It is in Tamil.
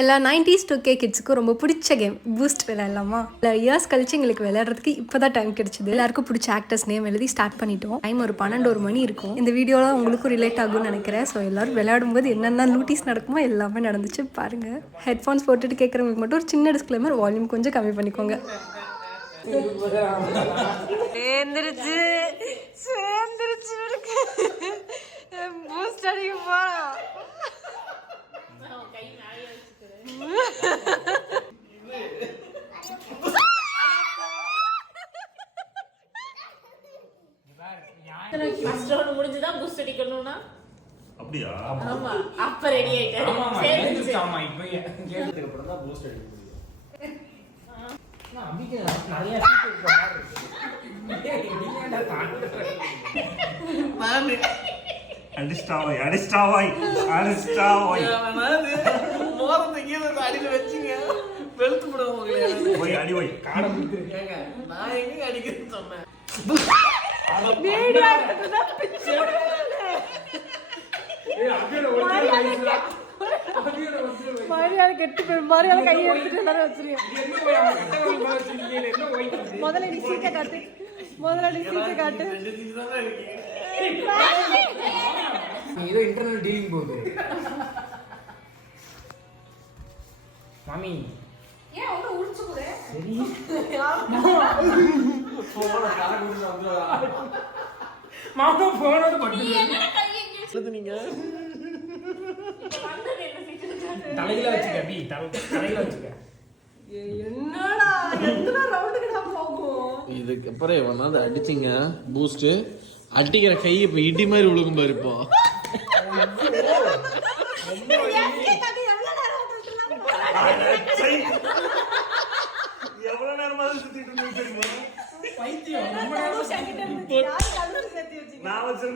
எல்லா 90s 2K கிட்ஸுக்கும் ரொம்ப பிடிச்ச கேம் பூஸ்ட் விளையாடலாமா? இல்லை இயர்ஸ் கழிச்சு எங்களுக்கு விளையாடுறதுக்கு இப்போ தான் டைம் கிடைச்சிது. எல்லாருக்கும் பிடிச்ச ஆக்டர்ஸ் நேம் எழுதி ஸ்டார்ட் பண்ணிட்டோம். டைம் ஒரு 12 மணி இருக்கும். இந்த வீடியோலாம் உங்களுக்கும் ரிலேட் ஆகும்னு நினைக்கிறேன். ஸோ எல்லாரும் விளையாடும்போது என்னென்ன லூட்டிஸ் நடக்குமோ எல்லாமே நடந்துச்சு பாருங்க. ஹெட்ஃபோன்ஸ் போட்டுட்டு கேட்குறவங்களுக்கு மட்டும் ஒரு சின்ன டிஸ்க்ளைமர், வால்யூம் கொஞ்சம் கம்மி பண்ணிக்கோங்க. முடிஞ்சுதான் பூஸ்ட் அடிக்கணும்னா அப்படியா? ஆமா, அப்ப ரெடி ஆயிட்டாரு. ஆமா, இப்போ கேட்டதுக்கு அப்புறம் தான் பூஸ்ட் அடிக்க முடியும். அம்பிக்கு நிறைய சீட் இருக்க மாதிரி இருக்கு. நீங்க தாண்டறீங்க. நானே அடிஸ்டாவாய் அடிஸ்டாவாய் அடிஸ்டாவாய் நானே மோரத்தை கீழ அடியில வெச்சீங்க. வெளுத்து போடுவோம் உங்களே. போய் அடி போய் காட குடுத்துறீங்க. நான் எங்க அடிக்கிறேன்னு சொன்னேன். வீடியோ எடுத்துட்டா பிச்சு மரியாதை கெட்டு போய் மரியாதை கையை எடுத்துட்டு எல்லாரும் வச்சிருக்கேன். முதல்ல நீ சீட்டை காட்டு, முதல்ல நீ சீட்டை காட்டு. ஏதோ இன்டர்னல் டீலிங் போகுது. மாமி ஏன் ஒண்ணு உரிச்சு போறே? சரி போன கால குடுங்க வந்துடா. மாமா போனது பட்டு என்ன கையை இங்க நீங்க வந்தது என்ன சீட்டு? தலையில வச்சுக்க பி தலையில வச்சுக்க. என்னடா எத்தனை ரவுண்டுக்கு நான் போகும்? இதுக்கு அப்புறம் எவனாவது அடிச்சிங்க பூஸ்ட் அடிக்கிற கை இப்ப இடி மாதிரி விழுகும் பாரு. இப்போ எவ்வளவு நேரமாவது சுத்திட்டு இருந்தீங்க தெரியுமா? பைத்தியம் ரொம்ப நேரம் நான் வச்சிருக்க